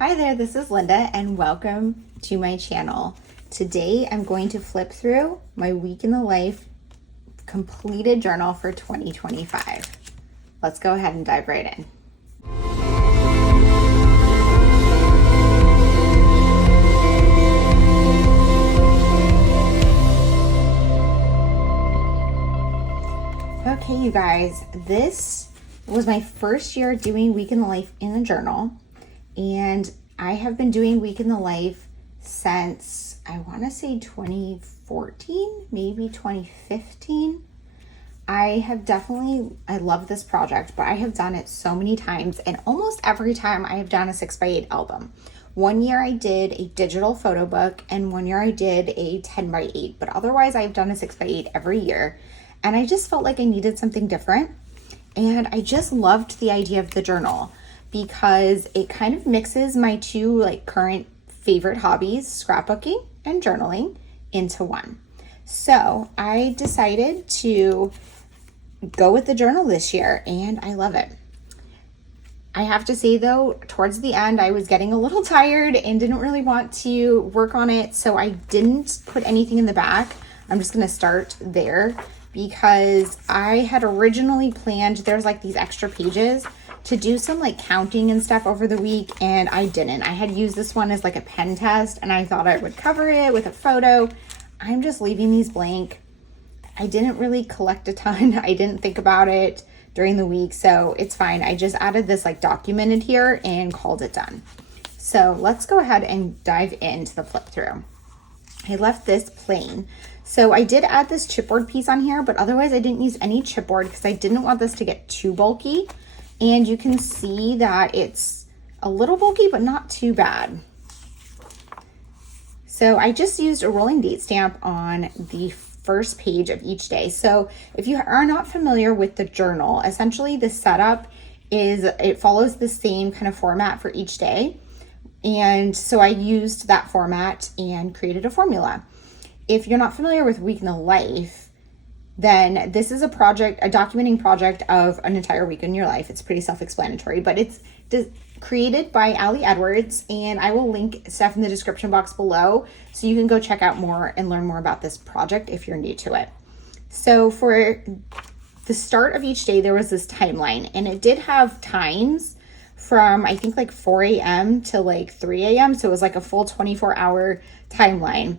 Hi there, this is Linda and welcome to my channel. Today I'm going to flip through my week in the life completed journal for 2025. Let's go ahead and dive right in. Okay, you guys, this was my first year doing week in the life in a journal. And I have been doing week in the life since, I want to say 2014, maybe 2015. I love this project, but I have done it so many times, and almost every time I have done a 6x8 album. One year I did a digital photo book, and one year I did a 10x8, but otherwise I've done a 6x8 every year. And I just felt like I needed something different. And I just loved the idea of the journal, because it kind of mixes my two current favorite hobbies, scrapbooking and journaling, into one. So I decided to go with the journal this year, and I love it. I have to say though, towards the end, I was getting a little tired and didn't really want to work on it. So I didn't put anything in the back. I'm just going to start there because I had originally planned, there's these extra pages to do some counting and stuff over the week, and I didn't. I had used this one as a pen test, and I thought I would cover it with a photo. I'm just leaving these blank. I didn't really collect a ton. I didn't think about it during the week, so it's fine. I just added this documented here and called it done. So let's go ahead and dive into the flip through. I left this plain. So I did add this chipboard piece on here, but otherwise I didn't use any chipboard because I didn't want this to get too bulky. And you can see that it's a little bulky, but not too bad. So I just used a rolling date stamp on the first page of each day. So if you are not familiar with the journal, essentially the setup is it follows the same kind of format for each day. And so I used that format and created a formula. If you're not familiar with Week in the Life, then this is a documenting project of an entire week in your life. It's pretty self-explanatory, but it's created by Ali Edwards, and I will link stuff in the description box below so you can go check out more and learn more about this project if you're new to it. So for the start of each day, there was this timeline, and it did have times from I think 4 a.m. to 3 a.m. So it was a full 24-hour timeline.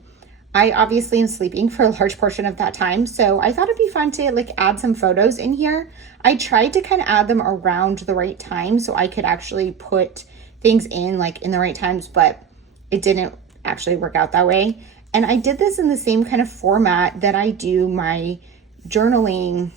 I obviously am sleeping for a large portion of that time, so I thought it'd be fun to add some photos in here. I tried to kind of add them around the right time so I could actually put things in in the right times, but it didn't actually work out that way. And I did this in the same kind of format that I do my journaling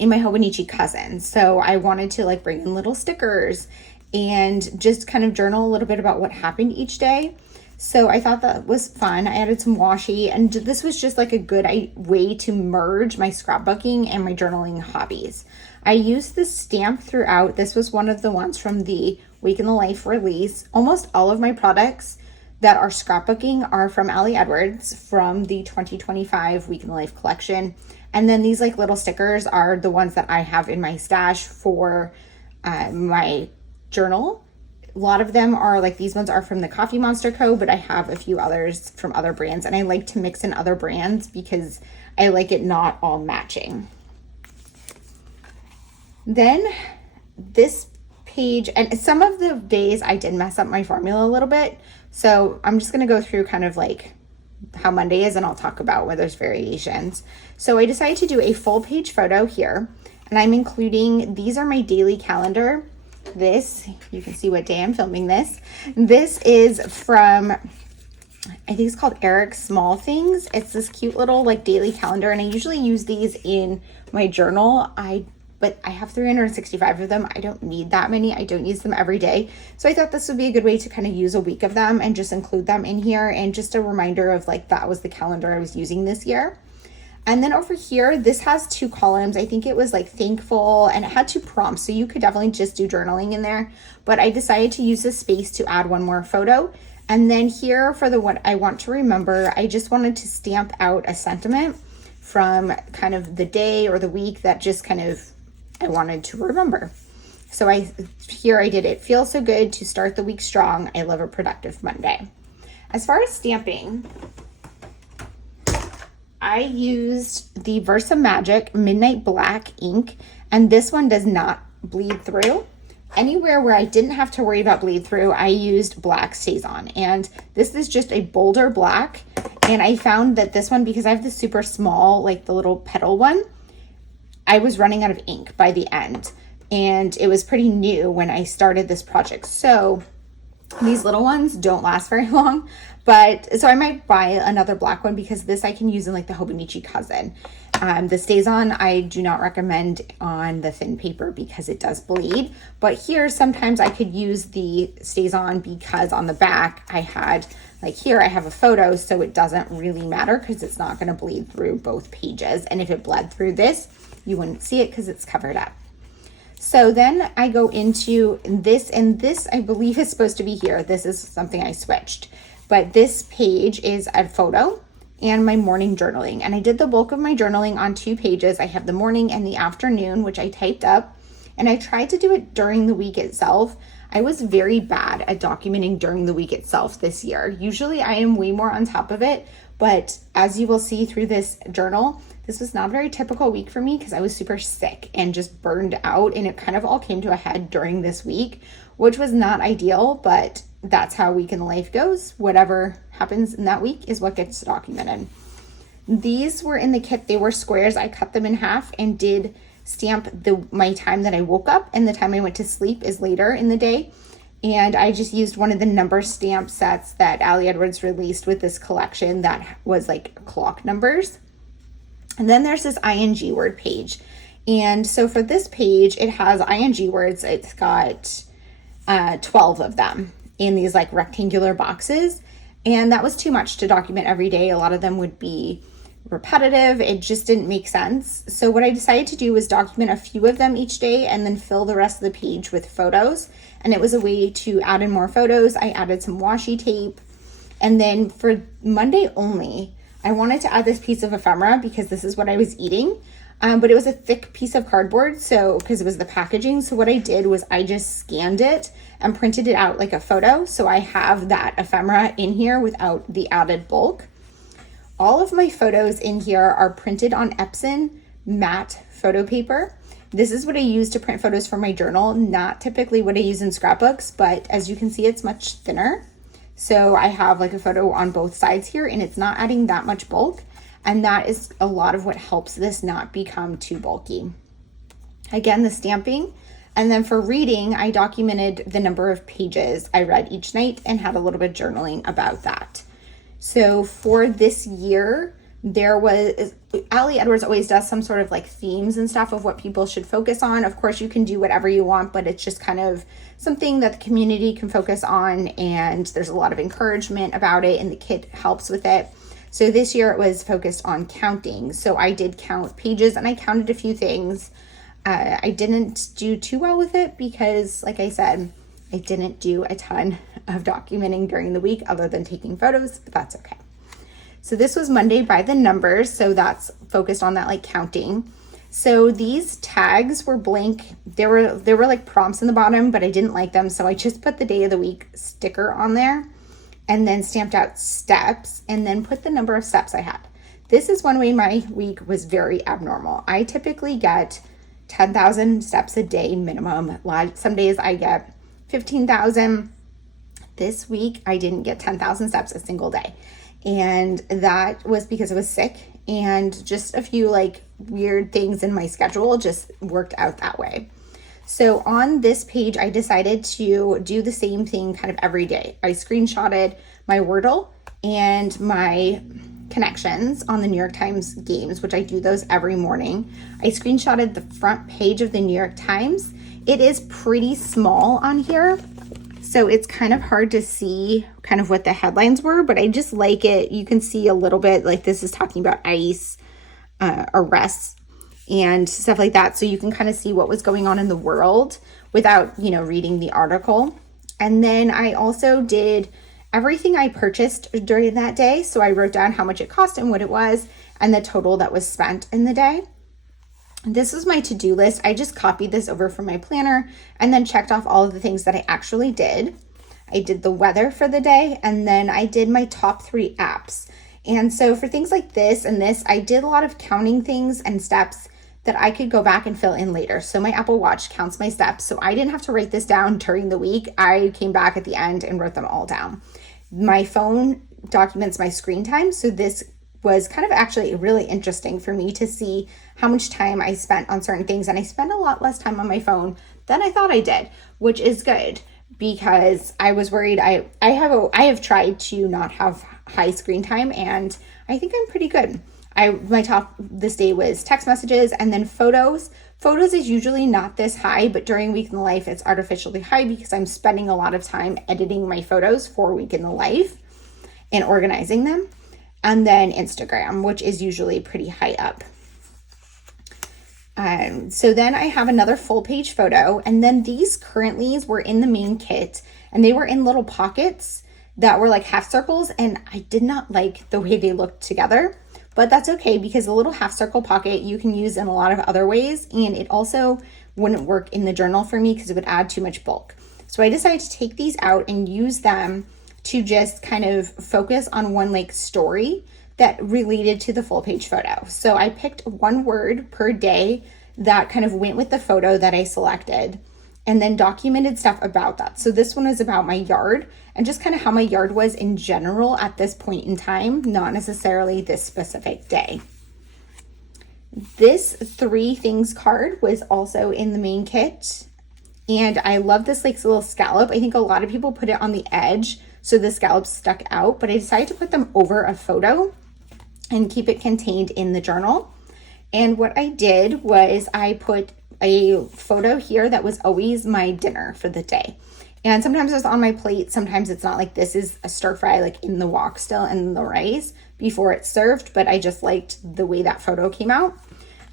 in my Hobonichi Cousin. So I wanted to bring in little stickers and just kind of journal a little bit about what happened each day. So I thought that was fun. I added some washi, and this was just a good way to merge my scrapbooking and my journaling hobbies. I used this stamp throughout. This was one of the ones from the Week in the Life release. Almost all of my products that are scrapbooking are from Ali Edwards from the 2025 Week in the Life collection. And then these little stickers are the ones that I have in my stash for my journal. A lot of them are these ones are from the Coffee Monster Co., but I have a few others from other brands, and I like to mix in other brands because I like it not all matching. Then this page, and some of the days I did mess up my formula a little bit, so I'm just going to go through kind of how Monday is, and I'll talk about where there's variations. So I decided to do a full page photo here, and I'm including, these are my daily calendar. This, you can see what day I'm filming this. This is from, I think it's called Eric Small Things. It's this cute little daily calendar, and I usually use these in my journal. But I have 365 of them. I don't need that many. I don't use them every day. So I thought this would be a good way to kind of use a week of them and just include them in here, and just a reminder of that was the calendar I was using this year. And then over here, this has 2 columns. I think it was thankful, and it had 2 prompts. So you could definitely just do journaling in there. But I decided to use this space to add one more photo. And then here for the what I want to remember, I just wanted to stamp out a sentiment from kind of the day or the week that just kind of I wanted to remember. So here I did, it feels so good to start the week strong. I love a productive Monday. As far as stamping, I used the Versa Magic Midnight Black ink, and this one does not bleed through. Anywhere where I didn't have to worry about bleed through, I used black StazOn, and this is just a bolder black. And I found that this one, because I have the super small, like the little petal one, I was running out of ink by the end, and it was pretty new when I started this project. So these little ones don't last very long, but so I might buy another black one, because this I can use in like the Hobonichi Cousin. The StazOn I do not recommend on the thin paper because it does bleed, but here sometimes I could use the StazOn because on the back I had, like here I have a photo, so it doesn't really matter because it's not going to bleed through both pages, and if it bled through this, you wouldn't see it because it's covered up. So then I go into this, and this I believe is supposed to be here. This is something I switched, but this page is a photo and my morning journaling. And I did the bulk of my journaling on 2 pages. I have the morning and the afternoon, which I typed up, and I tried to do it during the week itself. I was very bad at documenting during the week itself this year. Usually I am way more on top of it, but as you will see through this journal, this was not a very typical week for me because I was super sick and just burned out, and it kind of all came to a head during this week, which was not ideal, but that's how week in life goes. Whatever happens in that week is what gets documented. These were in the kit. They were squares. I cut them in half and did stamp my time that I woke up, and the time I went to sleep is later in the day. And I just used one of the number stamp sets that Ali Edwards released with this collection that was like clock numbers. And then there's this ING word page. And so for this page, it has ING words. It's got 12 of them in these like rectangular boxes. And that was too much to document every day. A lot of them would be repetitive. It just didn't make sense. So what I decided to do was document a few of them each day and then fill the rest of the page with photos. And it was a way to add in more photos. I added some washi tape. And then for Monday only, I wanted to add this piece of ephemera because this is what I was eating. But it was a thick piece of cardboard, so because it was the packaging. So what I did was I just scanned it and printed it out like a photo. So I have that ephemera in here without the added bulk. All of my photos in here are printed on Epson matte photo paper. This is what I use to print photos for my journal, not typically what I use in scrapbooks, but as you can see, it's much thinner. So I have like a photo on both sides here, and it's not adding that much bulk. And that is a lot of what helps this not become too bulky. Again, the stamping. And then for reading, I documented the number of pages I read each night and had a little bit of journaling about that. So for this year, there was, Ali Edwards always does some sort of like themes and stuff of what people should focus on. Of course, you can do whatever you want, but it's just kind of something that the community can focus on. And there's a lot of encouragement about it, and the kit helps with it. So this year it was focused on counting. So I did count pages and I counted a few things. I didn't do too well with it because, like I said, I didn't do a ton of documenting during the week other than taking photos, but that's okay. So this was Monday by the numbers. So that's focused on that like counting. So these tags were blank. There were like prompts in the bottom, but I didn't like them. So I just put the day of the week sticker on there and then stamped out steps and then put the number of steps I had. This is one way my week was very abnormal. I typically get 10,000 steps a day minimum. Some days I get 15,000. This week I didn't get 10,000 steps a single day. And that was because I was sick, and just a few like weird things in my schedule just worked out that way. So on this page, I decided to do the same thing kind of every day. I screenshotted my Wordle and my connections on the New York Times games, which I do those every morning. I screenshotted the front page of the New York Times. It is pretty small on here, so it's kind of hard to see kind of what the headlines were, but I just like it. You can see a little bit, like this is talking about ICE arrests and stuff like that. So you can kind of see what was going on in the world without, reading the article. And then I also did everything I purchased during that day. So I wrote down how much it cost and what it was and the total that was spent in the day. This is my to-do list. I just copied this over from my planner and then checked off all of the things that I actually did. I did the weather for the day, and then I did my top 3 apps. And so for things like this and this, I did a lot of counting things and steps that I could go back and fill in later. So my Apple Watch counts my steps. So I didn't have to write this down during the week. I came back at the end and wrote them all down. My phone documents my screen time. So this was kind of actually really interesting for me to see how much time I spent on certain things. And I spent a lot less time on my phone than I thought I did, which is good because I was worried. I have tried to not have high screen time, and I think I'm pretty good. My top this day was text messages, and then photos. Photos is usually not this high, but during Week in the Life, it's artificially high because I'm spending a lot of time editing my photos for Week in the Life and organizing them. And then Instagram, which is usually pretty high up. So then I have another full page photo, and then these currently were in the main kit, and they were in little pockets that were like half circles, and I did not like the way they looked together, but that's okay because a little half circle pocket you can use in a lot of other ways, and it also wouldn't work in the journal for me because it would add too much bulk. So I decided to take these out and use them to just kind of focus on one like story that related to the full page photo. So I picked one word per day that kind of went with the photo that I selected, and then documented stuff about that. So this one is about my yard and just kind of how my yard was in general at this point in time, not necessarily this specific day. This 3 things card was also in the main kit, and I love this like little scallop. I think a lot of people put it on the edge so the scallops stuck out, but I decided to put them over a photo and keep it contained in the journal. And what I did was I put a photo here that was always my dinner for the day. And sometimes it's on my plate, sometimes it's not. Like this is a stir fry like in the wok still and the rice before it's served, but I just liked the way that photo came out.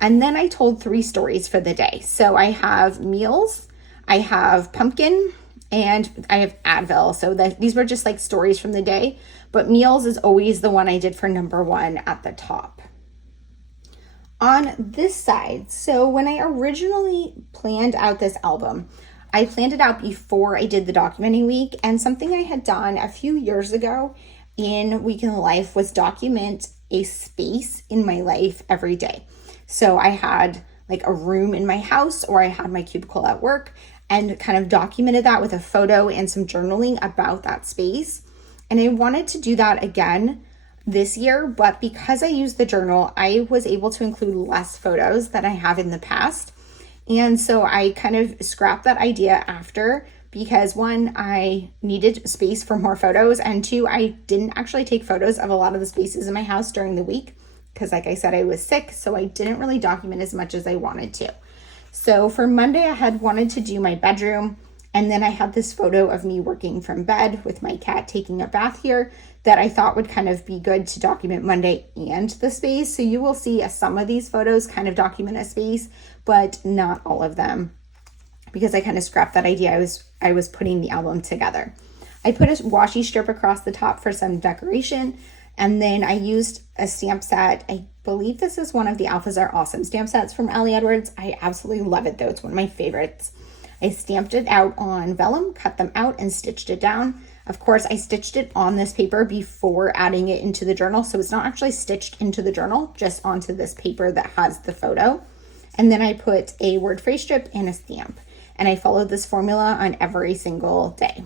And then I told 3 stories for the day. So I have meals, I have pumpkin, and I have Advil. So these were just like stories from the day, but meals is always the one I did for number 1 at the top. On this side, so when I originally planned out this album, I planned it out before I did the documenting week, and something I had done a few years ago in Week in the Life was document a space in my life every day. So I had like a room in my house, or I had my cubicle at work, and kind of documented that with a photo and some journaling about that space. And I wanted to do that again this year, but because I used the journal, I was able to include less photos than I have in the past. And so I kind of scrapped that idea after, because 1, I needed space for more photos, and 2, I didn't actually take photos of a lot of the spaces in my house during the week because, like I said, I was sick, so I didn't really document as much as I wanted to. So for Monday, I had wanted to do my bedroom, and then I had this photo of me working from bed with my cat taking a bath here that I thought would kind of be good to document Monday and the space. So you will see some of these photos kind of document a space, but not all of them, because I kind of scrapped that idea. I was putting the album together. I put a washi strip across the top for some decoration, and then I used a stamp set. I believe this is one of the Alphas Are Awesome stamp sets from Ali Edwards. I absolutely love it though. It's one of my favorites. I stamped it out on vellum, cut them out, and stitched it down. Of course, I stitched it on this paper before adding it into the journal, so it's not actually stitched into the journal, just onto this paper that has the photo. And then I put a word phrase strip and a stamp, and I followed this formula on every single day.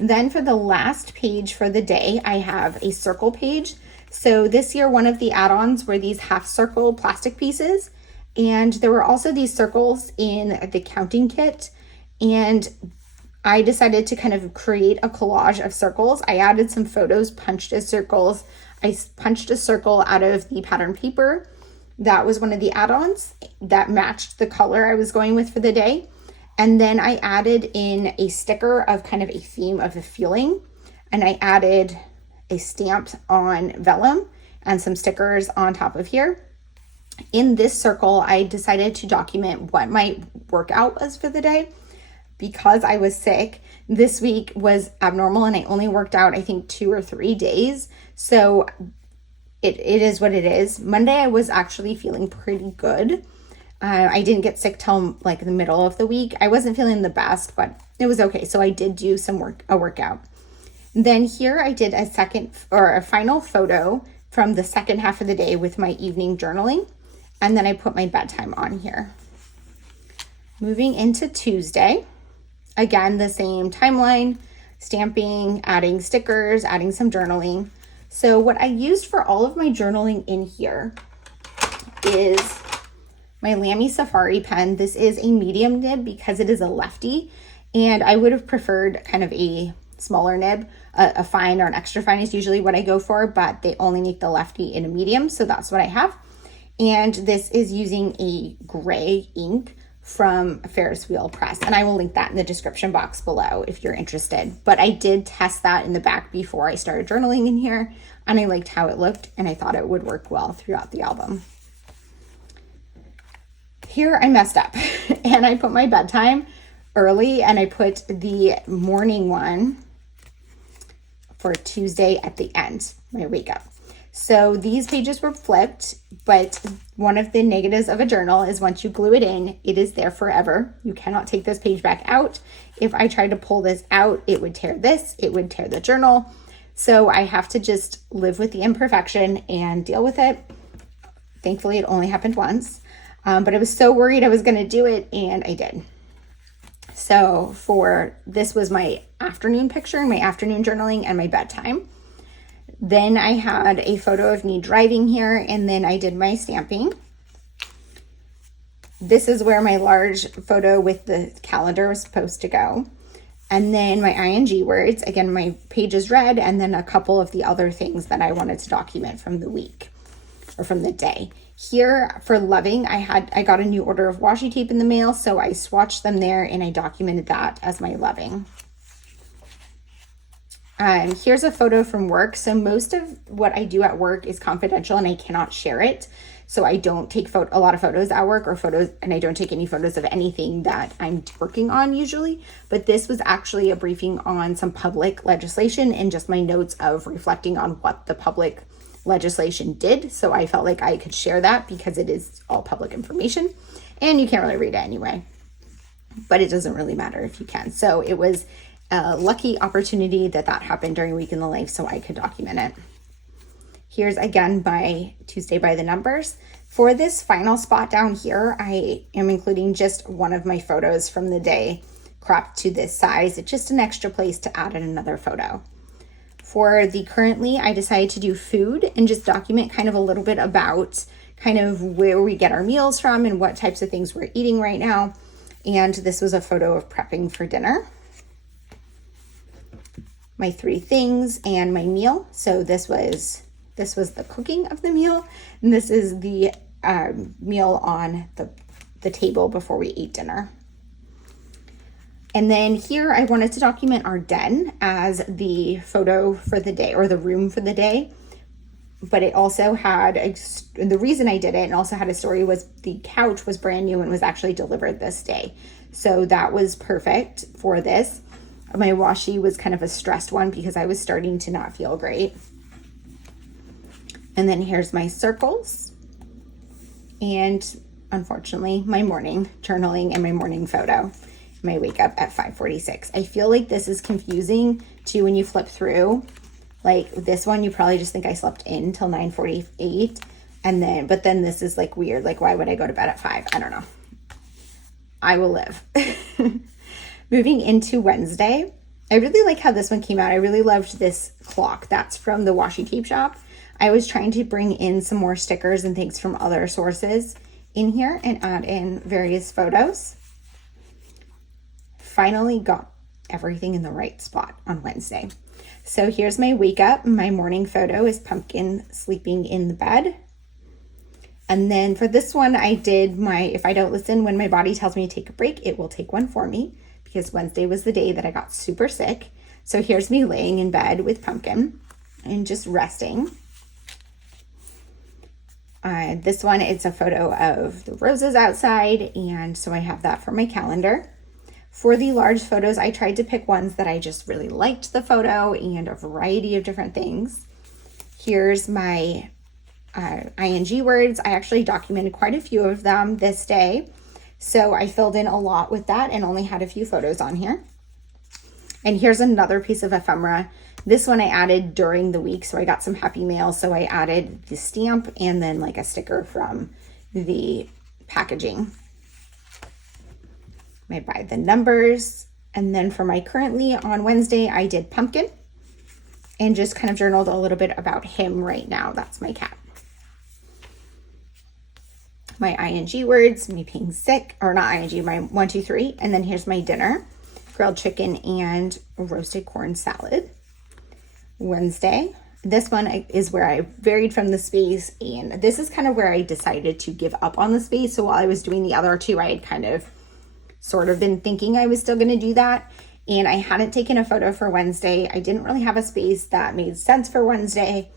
Then for the last page for the day, I have a circle page. So this year, one of the add-ons were these half circle plastic pieces, and there were also these circles in the counting kit, and I decided to kind of create a collage of circles. I added some photos punched as circles. I punched a circle out of the pattern paper. That was one of the add-ons that matched the color I was going with for the day. And then I added in a sticker of kind of a theme of the feeling. And I added a stamp on vellum and some stickers on top of here. In this circle, I decided to document what my workout was for the day. Because I was sick, this week was abnormal and I only worked out, I think, 2 or 3 days. So it is what it is. Monday, I was actually feeling pretty good. I didn't get sick till like the middle of the week. I wasn't feeling the best, but it was okay. So I did do a workout. Then here I did a final photo from the second half of the day with my evening journaling. And then I put my bedtime on here. Moving into Tuesday, again, the same timeline, stamping, adding stickers, adding some journaling. So what I used for all of my journaling in here is my Lamy Safari pen. This is a medium nib because it is a lefty, and I would have preferred kind of a smaller nib. A fine or an extra fine is usually what I go for, but they only make the lefty in a medium, so that's what I have. And this is using a gray ink from Ferris Wheel Press, and I will link that in the description box below if you're interested. But I did test that in the back before I started journaling in here, and I liked how it looked, and I thought it would work well throughout the album. Here I messed up and I put my bedtime early, and I put the morning one for Tuesday at the end, my wake up. So these pages were flipped, but one of the negatives of a journal is once you glue it in, it is there forever. You cannot take this page back out. If I tried to pull this out, it would tear this, it would tear the journal. So I have to just live with the imperfection and deal with it. Thankfully, it only happened once, but I was so worried I was going to do it, and I did. So this was my afternoon picture, my afternoon journaling, and my bedtime. Then I had a photo of me driving here, and then I did my stamping. This is where my large photo with the calendar was supposed to go. And then my ING words, again, my page is red, and then a couple of the other things that I wanted to document from the week or from the day. Here for loving, I got a new order of washi tape in the mail, so I swatched them there and I documented that as my loving. Here's a photo from work. So most of what I do at work is confidential and I cannot share it. So I don't take a lot of photos at work and I don't take any photos of anything that I'm working on usually. But this was actually a briefing on some public legislation and just my notes of reflecting on what the public legislation did. So I felt like I could share that because it is all public information and you can't really read it anyway, but it doesn't really matter if you can. So it was a lucky opportunity that happened during Week in the Life so I could document it. Here's again my Tuesday by the numbers. For this final spot down here, I am including just one of my photos from the day cropped to this size. It's just an extra place to add in another photo. For the currently, I decided to do food and just document kind of a little bit about kind of where we get our meals from and what types of things we're eating right now. And this was a photo of prepping for dinner. My 3 things and my meal. So this was the cooking of the meal, and this is the meal on the table before we ate dinner. And then here I wanted to document our den as the photo for the day or the room for the day, but it also had the reason I did it and also had a story was the couch was brand new and was actually delivered this day. So that was perfect for this. My washi was kind of a stressed one because I was starting to not feel great. And then here's my circles. And unfortunately, my morning journaling and my morning photo. My wake up at 5:46. I feel like this is confusing too when you flip through. Like this one, you probably just think I slept in till 9:48. But then this is like weird. Like, why would I go to bed at 5? I don't know. I will live. Moving into Wednesday, I really like how this one came out. I really loved this clock. That's from the washi tape shop. I was trying to bring in some more stickers and things from other sources in here and add in various photos. Finally got everything in the right spot on Wednesday. So here's my wake up. My morning photo is Pumpkin sleeping in the bed. And then for this one, I did if I don't listen when my body tells me to take a break, it will take one for me, because Wednesday was the day that I got super sick. So here's me laying in bed with Pumpkin and just resting. This one, it's a photo of the roses outside, and so I have that for my calendar. For the large photos, I tried to pick ones that I just really liked the photo and a variety of different things. Here's my ing words. I actually documented quite a few of them this day. So I filled in a lot with that and only had a few photos on here. And here's another piece of ephemera. This one I added during the week, so I got some happy mail. So I added the stamp and then like a sticker from the packaging. My by the numbers. And then for my currently on Wednesday, I did pumpkin and just kind of journaled a little bit about him right now. That's my cat. My ing words, me being sick, or not ing, my 1, 2, 3. And then here's my dinner, grilled chicken and roasted corn salad. Wednesday, this one is where I varied from the space, and this is kind of where I decided to give up on the space. So while I was doing the other two, I had kind of sort of been thinking I was still going to do that, and I hadn't taken a photo for Wednesday. I didn't really have a space that made sense for Wednesday,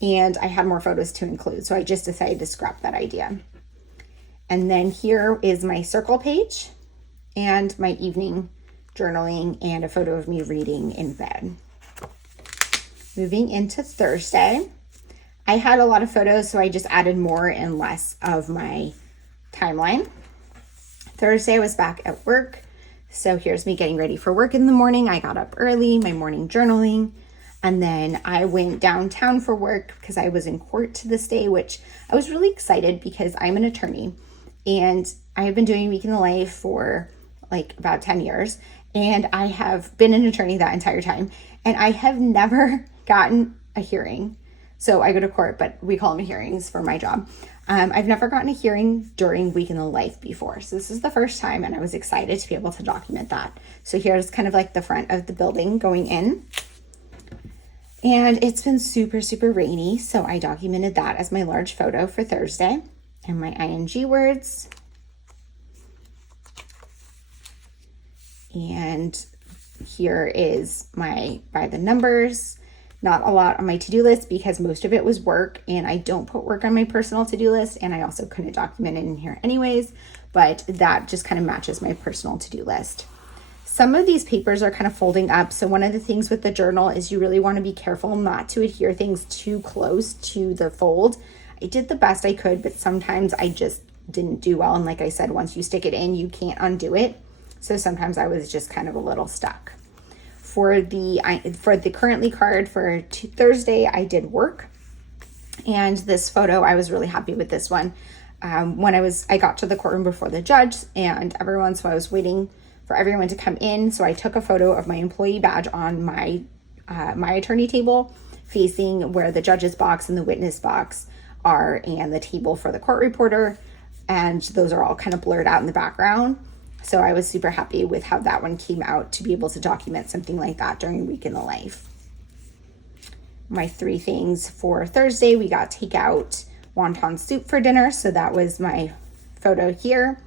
and I had more photos to include, so I just decided to scrap that idea. And then here is my circle page and my evening journaling and a photo of me reading in bed. Moving into Thursday, I had a lot of photos, so I just added more and less of my timeline. Thursday, I was back at work. So here's me getting ready for work in the morning. I got up early, my morning journaling, and then I went downtown for work because I was in court this day, which I was really excited because I'm an attorney and I have been doing Week in the Life for like about 10 years. And I have been an attorney that entire time. And I have never gotten a hearing. So I go to court, but we call them hearings for my job. I've never gotten a hearing during Week in the Life before. So this is the first time, and I was excited to be able to document that. So here's kind of like the front of the building going in. And it's been super, super rainy. So I documented that as my large photo for Thursday. And my ing words. And here is my by the numbers. Not a lot on my to-do list because most of it was work, and I don't put work on my personal to-do list, and I also couldn't document it in here anyways, but that just kind of matches my personal to-do list. Some of these papers are kind of folding up, so one of the things with the journal is you really want to be careful not to adhere things too close to the fold. I did the best I could, but sometimes I just didn't do well, and like I said, once you stick it in, you can't undo it. So sometimes I was just kind of a little stuck. For the currently card for Thursday, I did work. And this photo, I was really happy with this one. When I got to the courtroom before the judge and everyone, so I was waiting for everyone to come in. So I took a photo of my employee badge on my attorney table facing where the judge's box and the witness box are and the table for the court reporter. And those are all kind of blurred out in the background. So I was super happy with how that one came out to be able to document something like that during Week in the Life. My 3 things for Thursday, we got takeout wonton soup for dinner. So that was my photo here.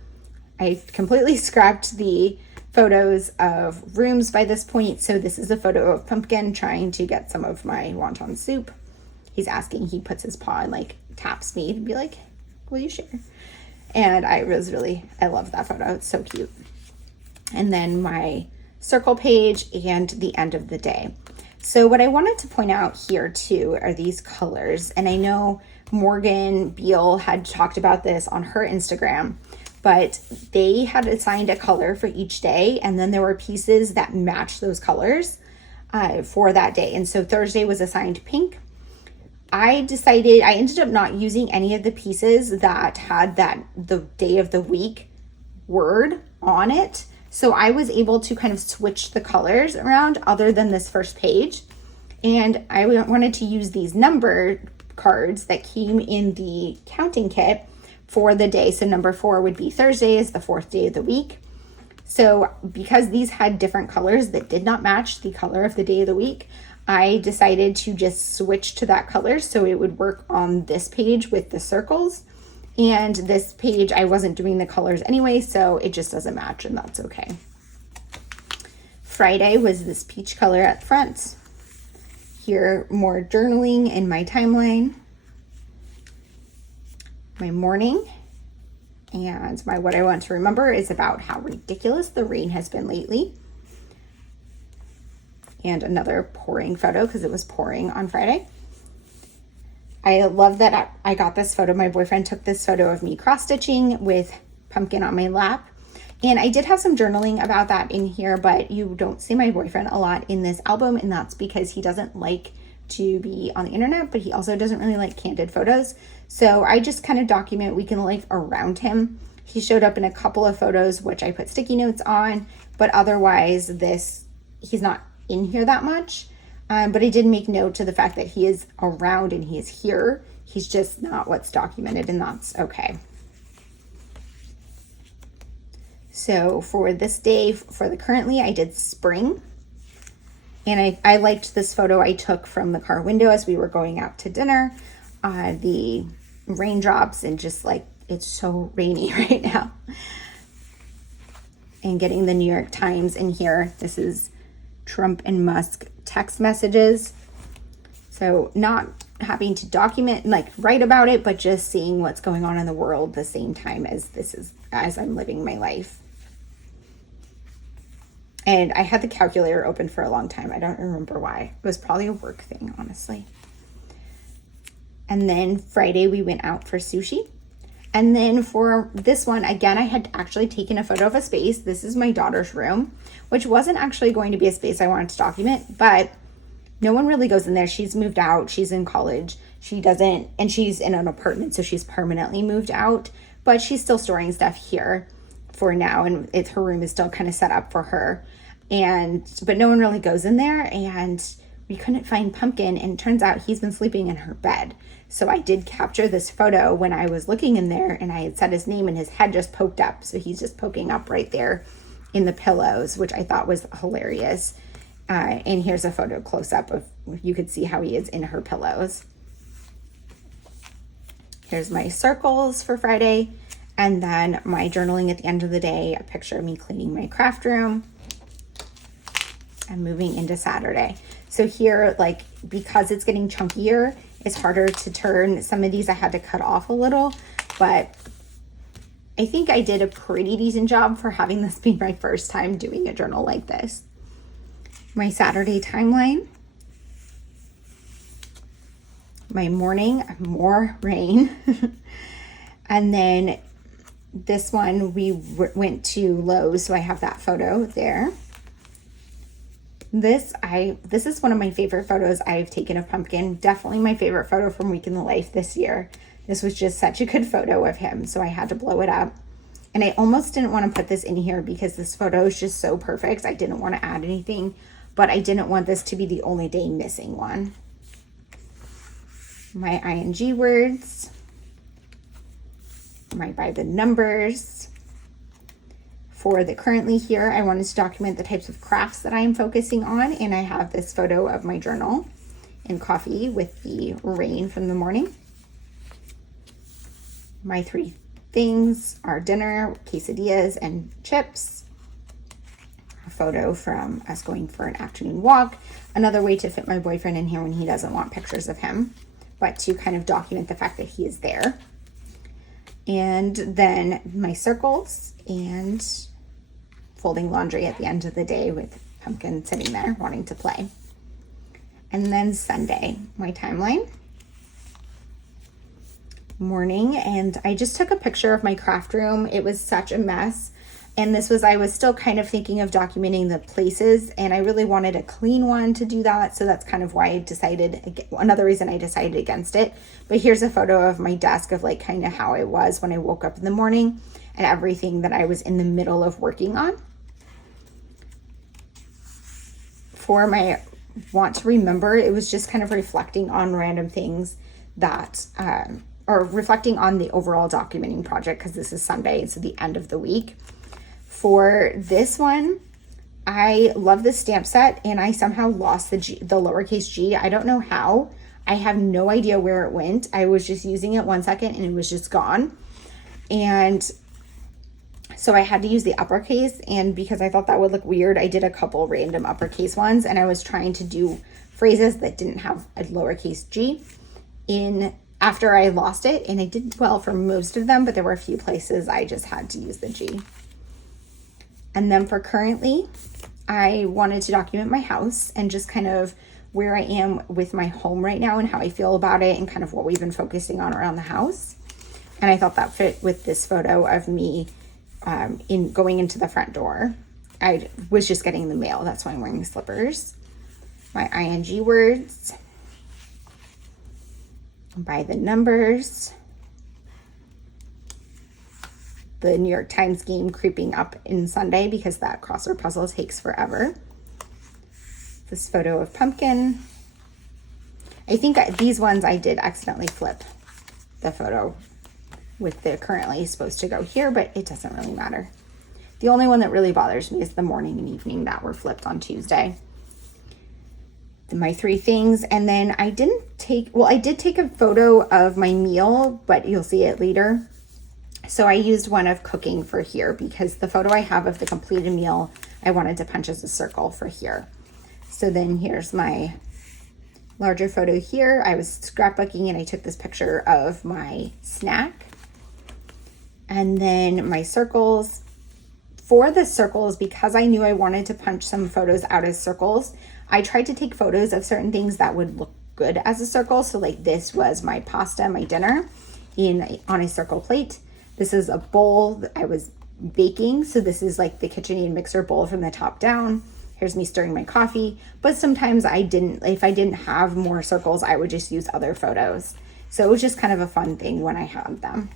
I completely scrapped the photos of rooms by this point. So this is a photo of Pumpkin trying to get some of my wonton soup. He's asking, he puts his paw and like taps me to be like, will you share? And I love that photo. It's so cute. And then my circle page and the end of the day. So what I wanted to point out here too are these colors. And I know Morgan Beal had talked about this on her Instagram, but they had assigned a color for each day. And then there were pieces that matched those colors for that day. And so Thursday was assigned pink. I ended up not using any of the pieces that had the day of the week word on it. So I was able to kind of switch the colors around other than this first page. And I wanted to use these number cards that came in the counting kit for the day. So number 4 would be Thursday is the 4th day of the week. So because these had different colors that did not match the color of the day of the week, I decided to just switch to that color so it would work on this page with the circles. And this page, I wasn't doing the colors anyway, so it just doesn't match, and that's okay. Friday was this peach color at the front. Here, more journaling in my timeline. My morning. And what I want to remember is about how ridiculous the rain has been lately. And another pouring photo because it was pouring on Friday. I love that I got this photo. My boyfriend took this photo of me cross-stitching with pumpkin on my lap. And I did have some journaling about that in here, but you don't see my boyfriend a lot in this album, and that's because he doesn't like to be on the internet, but he also doesn't really like candid photos. So I just kind of document weekend life around him. He showed up in a couple of photos, which I put sticky notes on, but otherwise he's not in here that much. But I did make note to the fact that he is around and he is here. He's just not what's documented, and that's okay. So for this day, for the currently, I did spring. And I liked this photo I took from the car window as we were going out to dinner. The raindrops and just like, it's so rainy right now. And getting the New York Times in here. This is Trump and Musk text messages. So not having to document, like write about it, but just seeing what's going on in the world the same time as I'm living my life. And I had the calculator open for a long time. I don't remember why. It was probably a work thing, honestly. And then Friday we went out for sushi. And then for this one, again, I had actually taken a photo of a space. This is my daughter's room, which wasn't actually going to be a space I wanted to document, but no one really goes in there. She's moved out. She's in college. And she's in an apartment, so she's permanently moved out, but she's still storing stuff here for now, and her room is still kind of set up for her. But no one really goes in there, and we couldn't find Pumpkin, and it turns out he's been sleeping in her bed. So I did capture this photo when I was looking in there, and I had said his name and his head just poked up. So he's just poking up right there in the pillows, which I thought was hilarious. And here's a photo close up of, you could see how he is in her pillows. Here's my circles for Friday. And then my journaling at the end of the day, a picture of me cleaning my craft room. And moving into Saturday. So here, like, because it's getting chunkier, it's harder to turn. Some of these I had to cut off a little, but I think I did a pretty decent job for having this be my first time doing a journal like this. My Saturday timeline. My morning, more rain. And then this one, we went to Lowe's, so I have that photo there. This is one of my favorite photos I've taken of Pumpkin. Definitely my favorite photo from Week in the Life this year. This was just such a good photo of him, so I had to blow it up. And I almost didn't want to put this in here because this photo is just so perfect. I didn't want to add anything, but I didn't want this to be the only day missing one. My ING words. My by the numbers. For the currently here, I wanted to document the types of crafts that I am focusing on, and I have this photo of my journal in coffee with the rain from the morning. My 3 things are dinner, quesadillas, and chips. A photo from us going for an afternoon walk. Another way to fit my boyfriend in here when he doesn't want pictures of him, but to kind of document the fact that he is there. And then my circles and folding laundry at the end of the day with Pumpkin sitting there wanting to play. And then Sunday, my timeline. Morning, and I just took a picture of my craft room. It was such a mess. And I was still kind of thinking of documenting the places, and I really wanted a clean one to do that. So that's kind of why another reason I decided against it. But here's a photo of my desk of like kind of how I was when I woke up in the morning and everything that I was in the middle of working on. For my want to remember, it was just kind of reflecting on random things that, or reflecting on the overall documenting project, because this is Sunday, it's the end of the week. For this one, I love this stamp set, and I somehow lost the lowercase g. I don't know how. I have no idea where it went. I was just using it 1 second and it was just gone. And so I had to use the uppercase, and because I thought that would look weird, I did a couple random uppercase ones, and I was trying to do phrases that didn't have a lowercase g after I lost it, and I did well for most of them, but there were a few places I just had to use the G. And then for currently, I wanted to document my house and just kind of where I am with my home right now and how I feel about it and kind of what we've been focusing on around the house. And I thought that fit with this photo of me in going into the front door. I was just getting the mail. That's why I'm wearing slippers. My ING words. By the numbers. The New York Times game creeping up in Sunday because that crossword puzzle takes forever. This photo of pumpkin. I think these ones I did accidentally flip the photo with the currently supposed to go here, but it doesn't really matter. The only one that really bothers me is the morning and evening that were flipped on Tuesday. My 3 things. And then I did take a photo of my meal, but you'll see it later. So I used one of cooking for here because the photo I have of the completed meal, I wanted to punch as a circle for here. So then here's my larger photo here. I was scrapbooking and I took this picture of my snack. And then my circles. For the circles, because I knew I wanted to punch some photos out as circles, I tried to take photos of certain things that would look good as a circle. So like this was my pasta, my dinner on a circle plate. This is a bowl that I was baking. So this is like the KitchenAid mixer bowl from the top down. Here's me stirring my coffee. But sometimes if I didn't have more circles, I would just use other photos. So it was just kind of a fun thing when I had them.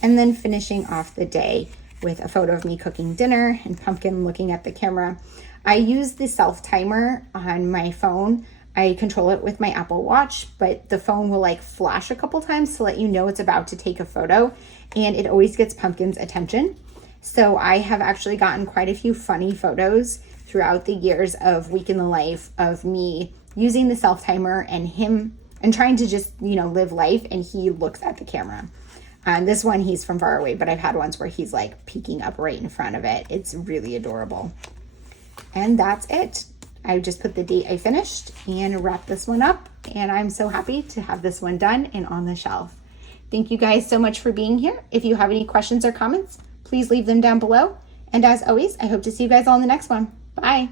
And then finishing off the day with a photo of me cooking dinner and pumpkin looking at the camera. I use the self timer on my phone. I control it with my Apple Watch, but the phone will like flash a couple times to let you know it's about to take a photo, and it always gets Pumpkin's attention. So I have actually gotten quite a few funny photos throughout the years of Week in the Life of me using the self timer and him and trying to just, live life, and he looks at the camera. This one, he's from far away, but I've had ones where he's like peeking up right in front of it. It's really adorable. And that's it. I just put the date I finished and wrapped this one up. And I'm so happy to have this one done and on the shelf. Thank you guys so much for being here. If you have any questions or comments, please leave them down below. And as always, I hope to see you guys all in the next one. Bye.